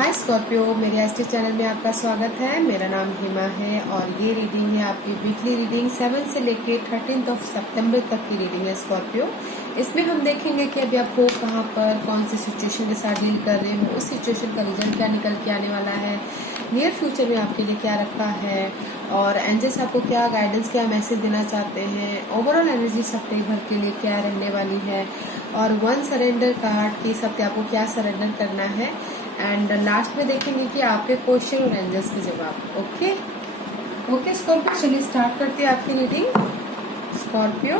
हाय Scorpio, मेरे astro channel में आपका स्वागत है। मेरा नाम हिमा है और ये रीडिंग है आपकी वीकली रीडिंग 7 से लेके 13 सितंबर तक की रीडिंग है स्कॉर्पियो। इसमें हम देखेंगे कि अभी आप हो कहाँ पर, कौन सी सिचुएशन के साथ डील कर रहे हो, उस सिचुएशन का रिजल्ट क्या निकल के आने वाला है, नियर फ्यूचर में आपके लिए क्या रखा है और एंजल्स आपको क्या गाइडेंस, क्या मैसेज देना चाहते हैं, ओवरऑल एनर्जी हफ्ते भर के लिए क्या रहने वाली है और वन सरेंडर कार्ड की हफ्ते आपको क्या सरेंडर करना है एंड लास्ट में देखेंगे कि आपके क्वेश्चन और एंजल्स के जवाब। ओके स्कॉर्पियो, चलिए स्टार्ट करते हैं आपकी रीडिंग। स्कॉर्पियो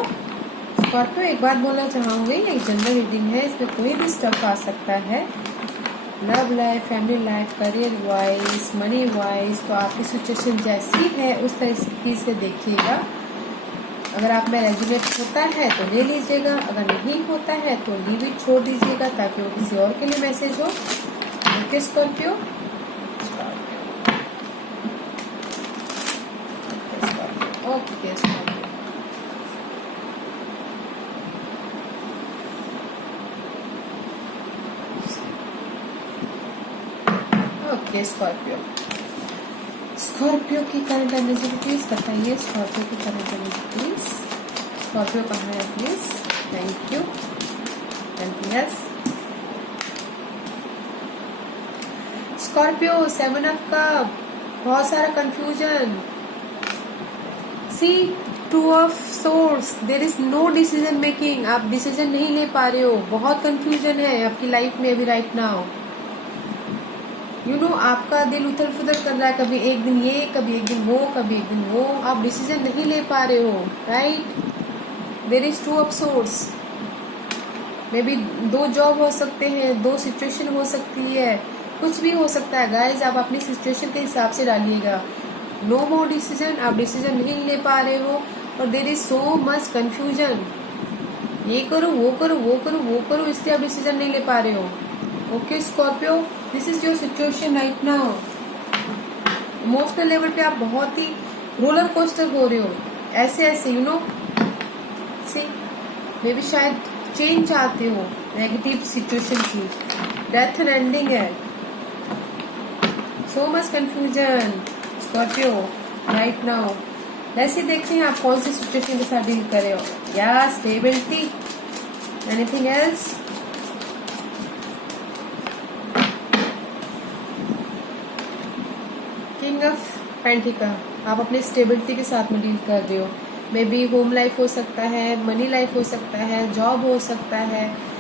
एक बात बोलना चाहूंगी, एक जनरल रीडिंग है, इसमें कोई भी स्टफ आ सकता है। Love life, family life, career wise, money wise, तो आपकी सिचुएशन जैसी है उस तरीके से देखिएगा। अगर आप में रेजोनेट होता है तो ले लीजिएगा, अगर नहीं होता है तो लीव इट, छोड़ दीजिएगा ताकि वो किसी और के लिए मैसेज हो। Okay Scorpio, okay Scorpio, okay Scorpio की करंट एनर्जी प्लीज बताइए। स्कॉर्पियो की करंट एनर्जी प्लीज। स्कॉर्पियो कहाँ है please? Thank you. Yes Scorpio, 7 of cup, बहुत सारा confusion. See 2 of swords, there is no decision making, आप decision नहीं ले पा रहे हो, बहुत कंफ्यूजन है आपकी लाइफ में अभी राइट नाउ। यू नो आपका दिल उथल फुथल कर रहा है, कभी एक दिन ये, कभी एक दिन वो, कभी एक दिन वो, आप डिसीजन नहीं ले पा रहे हो, right. There is 2 of swords, maybe 2 job हो सकते हैं, 2 सिचुएशन हो सकती है, कुछ भी हो सकता है गाइज। आप अपनी सिचुएशन के हिसाब से डालिएगा। नो मोर डिसीजन, आप डिसीजन नहीं ले पा रहे हो और there is so much confusion. ये करो, वो करो, वो करो, वो करो, इसलिए आप डिसीजन नहीं ले पा रहे हो। Okay Scorpio, this is your situation right now. Emotional level पे आप बहुत ही रोलर कोस्टर हो रहे हो, ऐसे you know see, maybe शायद चेंज चाहते हो नेगेटिव सिचुएशन की। डेथ एंड एंडिंग है, so much confusion Scorpio right now. ऐसे देखते हैं आप कौन सी सिचुएशन के साथ डील कर रहे हो। या stability, anything else? King of pentacle, आप अपने स्टेबिलिटी के साथ में डील कर रहे हो। मे बी होम लाइफ हो सकता है, मनी लाइफ हो सकता है, जॉब हो सकता है,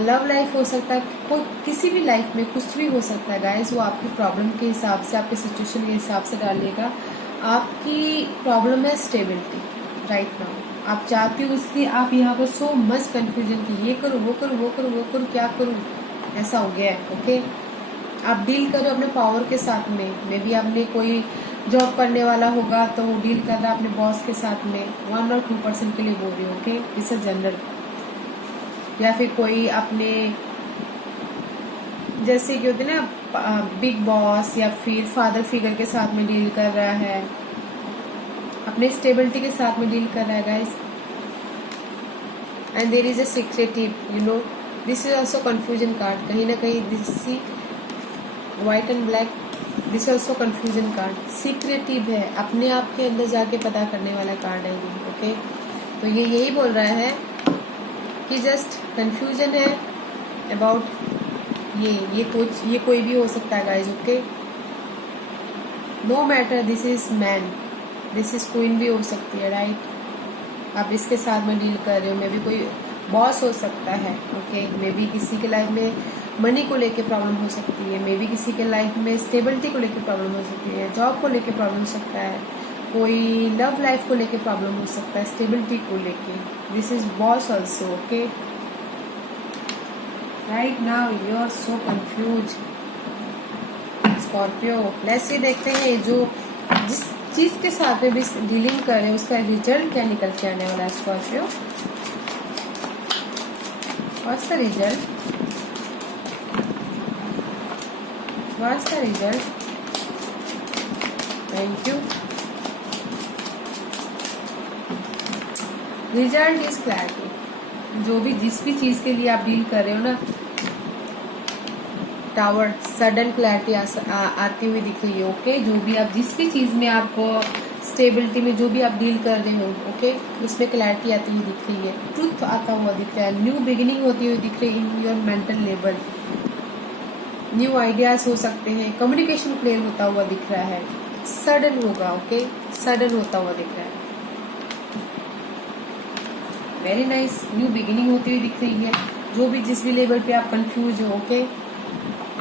लव लाइफ हो सकता है, कोई किसी भी लाइफ में कुछ भी हो सकता है गाइस। वो आपकी प्रॉब्लम के हिसाब से, आपके सिचुएशन के हिसाब से डालिएगा। आपकी प्रॉब्लम है स्टेबिलिटी राइट नाउ, आप चाहती हो इसलिए आप यहाँ पर सो मच कंफ्यूजन की, ये करो, वो करो, वो करो, वो करो, क्या करूँ, ऐसा हो गया है। ओके, आप डील करो अपने पावर के साथ में। मे बी आपने कोई जॉब करने वाला होगा तो वो डील कर रहा है अपने बॉस के साथ में, 1 और 2% के लिए बोल रही हो। Okay, this is general. या फिर कोई अपने जैसे कि होते ना बिग बॉस या फिर फादर फिगर के साथ में डील कर रहा है, अपने स्टेबिलिटी के साथ में डील कर रहा है guys. And there is a secretive, you know this is also confusion card, कहीं ना कहीं this see white and black, this is also confusion card. Secretive है, अपने आप के अंदर जाके पता करने वाला कार्ड है ये। ओके, तो ये यही बोल रहा है कि जस्ट कंफ्यूजन है अबाउट ये कोई भी हो सकता है guys. Okay, no matter, this is man, this is queen भी हो सकती है राइट। आप इसके साथ में डील कर रहे हो, मे बी कोई बॉस हो सकता है। ओके, मे बी किसी के लाइफ में मनी को लेके प्रॉब्लम हो सकती है, मे बी किसी के लाइफ में स्टेबिलिटी को लेके प्रॉब्लम हो सकती है, जॉब को लेके प्रॉब्लम हो सकता है, कोई लव लाइफ को लेके प्रॉब्लम हो सकता है, स्टेबिलिटी को लेके। This is boss also. Okay, right now you are so confuse Scorpio. Let's see, देखते हैं जो जिस चीज के साथ में भी डीलिंग कर रहे हैं उसका रिजल्ट क्या निकल के आने वाला है Scorpio. What's the result? What's the result? Thank you. Result is clarity. जो भी जिस भी चीज के लिए आप डील कर रहे हो ना, टावर, सडन क्लैरिटी आती हुई दिख रही है। ओके, जो भी आप जिस भी चीज में आप स्टेबिलिटी में जो भी आप डील कर रहे हो, ओके, उसमें क्लैरिटी आती हुई दिख रही है। ट्रुथ आता हुआ दिख रहा है। न्यू बिगिनिंग होती हुई दिख रही है in your mental level. New ideas हो सकते हैं। कम्युनिकेशन क्लियर होता हुआ दिख रहा है। सडन होगा, ओके, सडन होता हुआ दिख रहा है। Very nice. न्यू बिगिनिंग होती हुई दिख रही है। जो भी जिस भी लेवल पे आप कंफ्यूज हो, okay,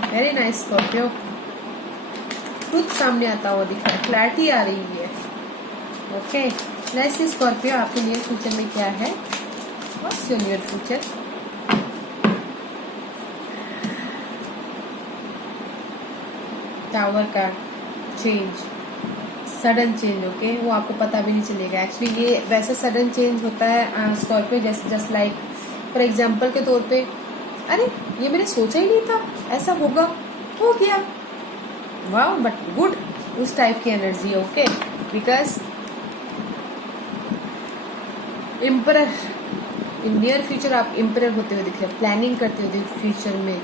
very nice Scorpio. Truth सामने आता हुआ दिख रहा है। क्लैरिटी आ रही है। ओके, लेट्स सी स्कॉर्पियो आपके नियर फ्यूचर में क्या है। What's your near future? Tower का चेंज, सडन चेंज, ओके, वो आपको पता भी नहीं चलेगा। एक्चुअली ये वैसा सडन चेंज होता है Scorpio, just like for example के तौर पे, अरे ये मैंने सोचा ही नहीं था ऐसा होगा, हो गया, वाह, बट गुड, उस टाइप की energy. Okay, because emperor in near future आप इम्परर होते हुए दिख रहे हो। प्लानिंग करते हुए फ्यूचर में,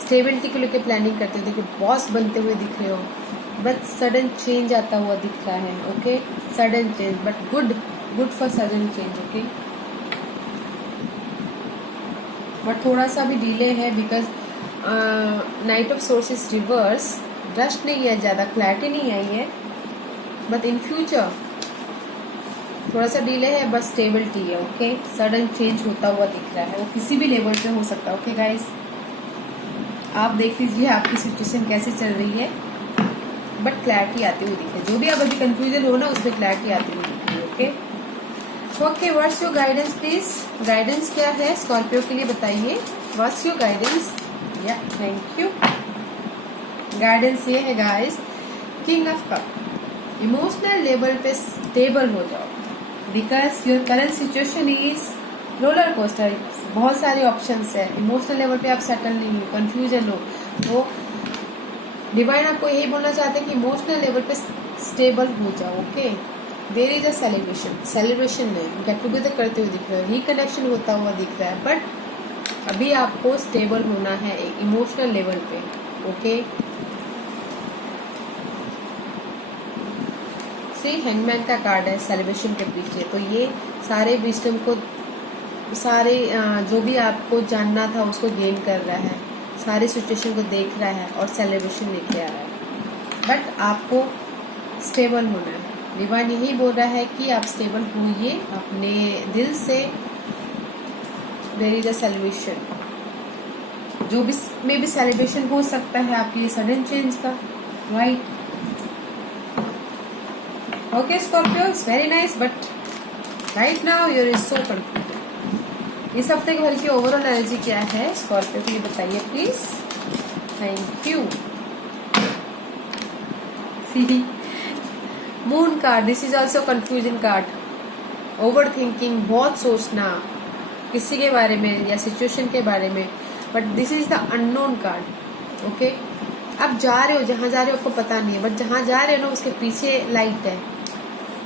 स्टेबिलिटी को लेकर प्लानिंग करते हुए देखिए, बॉस बनते हुए दिख रहे हो। बट सडन चेंज आता हुआ दिख रहा है। Okay, sudden change, but good, good for sudden change. Okay, but थोड़ा सा भी डिले है because night of sources reverse, rush नहीं है, ज्यादा क्लैरिटी नहीं आई है, बट इन फ्यूचर थोड़ा सा डिले है, बस स्टेबिलिटी है। ओके, सडन चेंज होता हुआ दिख रहा है। वो किसी भी लेवल पे हो सकता है। ओके गाइस, आप देख लीजिए आपकी सिचुएशन कैसे चल रही है, बट क्लैरिटी आती हुई दिख रही है। जो भी आप अभी कंफ्यूजन हो ना, उसमें क्लैरिटी आती हुई दिख रही है। Okay, okay, what's your guidance please? Guidance क्या है स्कॉर्पियो के लिए, बताइए। What's your guidance? या, थैंक यू। गाइडेंस ये है guys, king of cup. Emotional level पे स्टेबल हो जाओ because your current situation is roller coaster. बहुत सारे ऑप्शंस है। इमोशनल लेवल पे आप सेटल नहीं हो, कंफ्यूजन हो, तो डिवाइन आपको यही बोलना चाहते हैं कि इमोशनल लेवल पे स्टेबल हो जाओ। Okay, there is a celebration, celebration नहीं, गेट टुगेदर करते हुए दिख रहा है, रिकनेक्शन होता हुआ दिख रहा है, बट अभी आपको स्टेबल होना है एक इमोशनल लेवल पे। ओके, सी हैंगमैन का कार्ड है सेलिब्रेशन के पीछे, तो ये सारे विजडम को, सारे जो भी आपको जानना था उसको गेन कर रहा है, सारी सिचुएशन को देख रहा है और सेलिब्रेशन लेके आ रहा है। बट आपको स्टेबल होना है। डिवाइन यही बोल रहा है कि आप स्टेबल होइए अपने दिल से। देयर इज अ सेलिब्रेशन, जो भी मे भी सेलिब्रेशन हो सकता है आपकी सडन चेंज का, right? Okay Scorpio, it's very nice, but right now your is so confuse. इस हफ्ते के भर की ओवरऑल एनर्जी क्या है स्कॉर्पियो की, बताइए please. Thank you. See moon card, this is also confusion card. Over thinking, बहुत सोचना किसी के बारे में या सिचुएशन के बारे में, but this is the unknown card. Okay, आप जा रहे हो, जहां जा रहे हो आपको पता नहीं है, बट जहां जा रहे हो ना उसके पीछे लाइट है।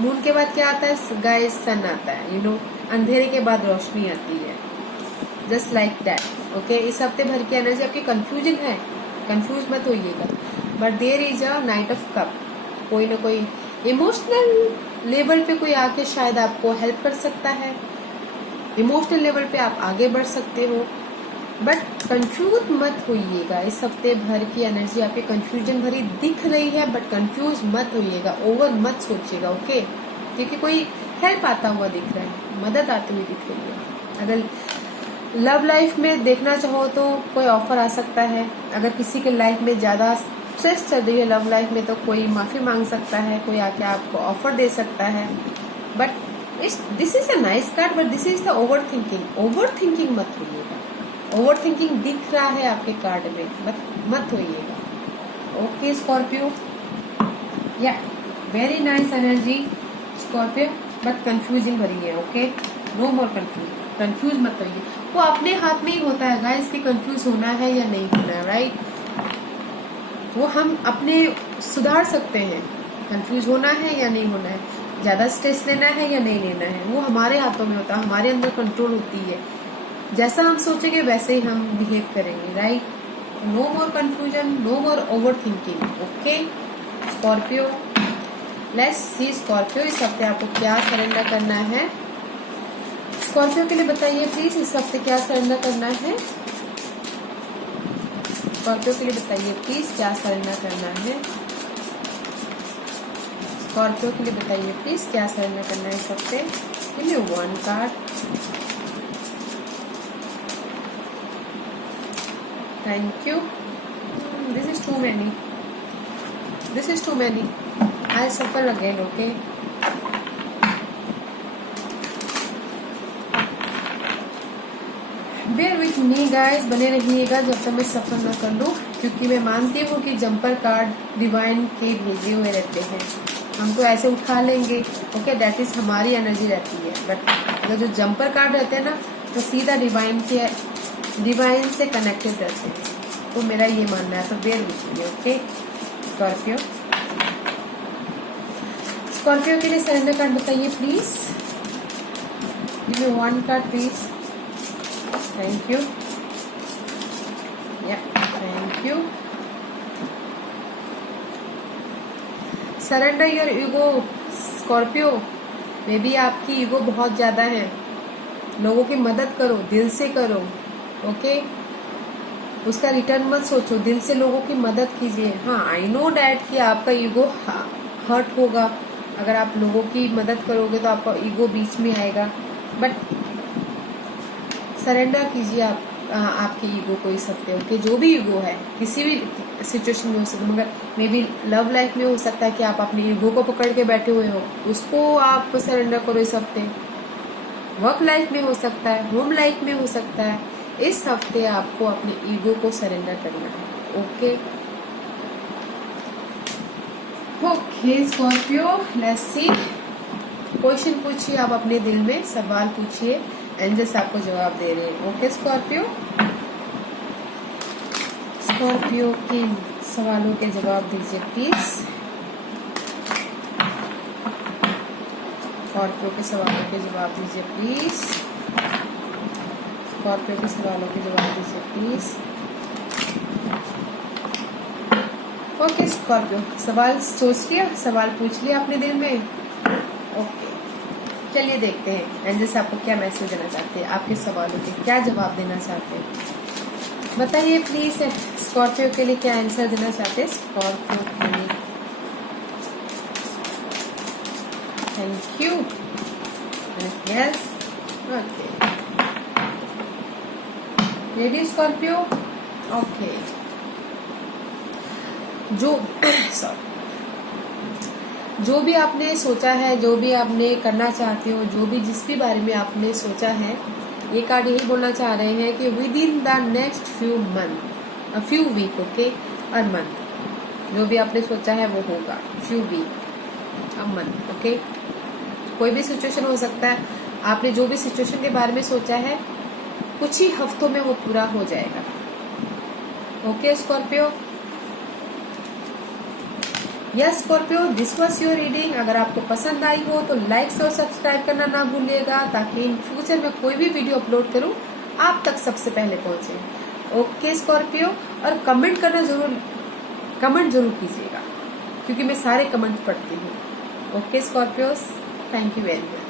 मून के बाद क्या आता है गाइस? सन आता है। यू नो, अंधेरे के बाद रोशनी आती है, जस्ट लाइक दैट। ओके, इस हफ्ते भर की एनर्जी आपकी कंफ्यूजन है, कंफ्यूज मत होइएगा, but there is a knight of cup. कोई ना कोई इमोशनल लेवल पे कोई आके शायद आपको हेल्प कर सकता है, इमोशनल लेवल पे आप आगे बढ़ सकते हो, बट कंफ्यूज मत होइएगा। इस हफ्ते भर की एनर्जी आपकी कंफ्यूजन भरी दिख रही है, बट कंफ्यूज मत होइएगा, ओवर मत सोचिएगा। ओके, क्योंकि कोई हेल्प आता हुआ दिख रहा है, मदद आती हुई दिख रही है। अगर लव लाइफ में देखना चाहो तो कोई ऑफर आ सकता है। अगर किसी के लाइफ में ज्यादा स्ट्रेस चल रही है लव लाइफ में, तो कोई माफी मांग सकता है, कोई आके आपको ऑफर दे सकता है। But this is a nice card, but this is the over thinking. Over thinking मत होइएगा, ओवर थिंकिंग दिख रहा है आपके कार्ड में, मत होइएगा। ओके स्कॉर्पियो, या very nice energy Scorpio, but confusing भरी है। ओके, नो मोर कंफ्यूज मत होइए। वो अपने हाथ में ही होता है गाइस कि कंफ्यूज होना है या नहीं होना है, राइट? वो हम अपने सुधार सकते हैं, कंफ्यूज होना है या नहीं होना है, ज्यादा स्ट्रेस लेना है या नहीं लेना है, वो हमारे हाथों में होता है, हमारे अंदर कंट्रोल होती है। जैसा हम सोचेंगे वैसे ही हम बिहेव करेंगे, right? No more confusion, no more over thinking. Okay Scorpio, let's see Scorpio इस हफ्ते आपको क्या सरेंडर करना है। स्कॉर्पियो के लिए बताइए प्लीज इस हफ्ते क्या सरेंडर करना है। स्कॉर्पियो के लिए बताइए प्लीज क्या सरेंडर करना है। स्कॉर्पियो के लिए बताइए प्लीज क्या सरेंडर करना है इस हफ्ते। Give me one card. Thank you. This is too many, this is too many. I suffer again. Okay bear with me guys, बने रहिएगा जब तक मैं सफर न कर लूँ, क्योंकि मैं मानती हूँ कि जंपर कार्ड डिवाइन के भेजे हुए रहते हैं। हमको ऐसे उठा लेंगे, ओके दैट इज हमारी एनर्जी रहती है, बट अगर जो जंपर कार्ड रहते हैं ना तो सीधा डिवाइन से कनेक्टेड रहते हैं। तो मेरा ये मानना है, तो bear with me. Okay Scorpio, Scorpio के लिए सरेंडर कार्ड बताइए please. Give me one card please. Thank you. Yeah, thank you. Surrender your ego, Scorpio. Maybe आपकी ईगो बहुत ज्यादा है। लोगों की मदद करो, दिल से करो। ओके उसका रिटर्न मत सोचो, दिल से लोगों की मदद कीजिए। हाँ आई नो डैट कि आपका ईगो हर्ट होगा। अगर आप लोगों की मदद करोगे तो आपका ईगो बीच में आएगा, बट सरेंडर कीजिए आपके ईगो को इस हफ्ते। ओके जो भी ईगो है किसी भी सिचुएशन में हो सकता है, मगर मे बी लव लाइफ में हो सकता है कि आप अपने ईगो को पकड़ के बैठे हुए हो, उसको आप सरेंडर करो इस हफ्ते। वर्क लाइफ में हो सकता है, होम लाइफ में हो सकता है। इस हफ्ते आपको अपने ईगो को सरेंडर करना है। Okay okay Scorpio, let's C. Question पूछिए आप अपने दिल में, सवाल पूछिए, एंजल्स आपको जवाब दे रहे हैं। ओके स्कॉर्पियो, स्कॉर्पियो के सवालों के जवाब दीजिए प्लीज। स्कॉर्पियो के सवालों के जवाब दीजिए प्लीज। स्कॉर्पियो के सवालों के जवाब दीजिए प्लीज। ओके स्कॉर्पियो, सवाल सोच लिया, सवाल पूछ लिया अपने दिल में। ओके चलिए देखते हैं एंजल्स आपको क्या मैसेज देना चाहते हैं, आपके सवालों के क्या जवाब देना चाहते हैं। बताइए प्लीज स्कॉर्पियो के लिए क्या आंसर देना चाहते हैं। स्कॉर्पियो के लिए thank you. Yes okay ready Scorpio. Okay जो भी आपने सोचा है, जो भी आपने करना चाहते हो, जो भी जिस भी बारे में आपने सोचा है, ये कार्ड यही बोलना चाह रहे हैं कि within the next few week okay और मंथ, जो भी आपने सोचा है वो होगा। Few week a month okay, कोई भी सिचुएशन हो सकता है। आपने जो भी सिचुएशन के बारे में सोचा है कुछ ही हफ्तों में वो पूरा हो जाएगा। Okay Scorpio. Yes Scorpio, this was your reading. अगर आपको पसंद आई हो तो लाइक और सब्सक्राइब करना ना भूलिएगा, ताकि इन फ्यूचर में कोई भी वीडियो अपलोड करूं आप तक सबसे पहले पहुंचे। ओके स्कॉर्पियो, और कमेंट जरूर कीजिएगा, क्योंकि मैं सारे कमेंट पढ़ती हूँ। Okay Scorpios, thank you very much.